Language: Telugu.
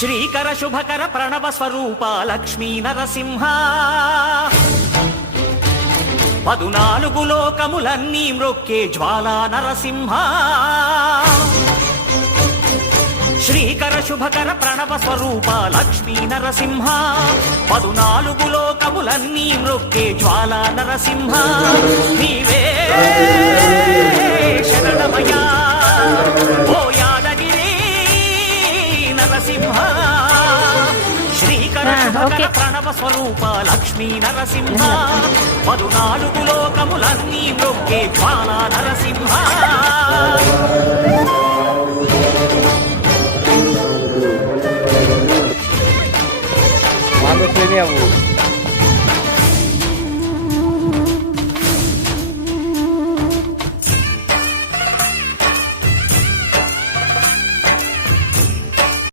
శ్రీకర శుభకర ప్రణవ స్వరూప లక్ష్మీ నరసింహ 14 లోకములన్నీ మ్రొక్కే జ్వాలా నరసింహ శ్రీకర శుభకర ప్రణవ స్వరూప లక్ష్మీ నరసింహ 14 లోకములన్నీ మ్రొక్కే జ్వాలా నరసింహ నీవే శరణమయ్యా ఓ యాదగిరి నరసింహ శ్రీకర శుభకర ప్రణవ స్వరూప లక్ష్మీ నరసింహ 14 లోకములన్నీ మ్రొక్కే జ్వాలా నరసింహ Manda o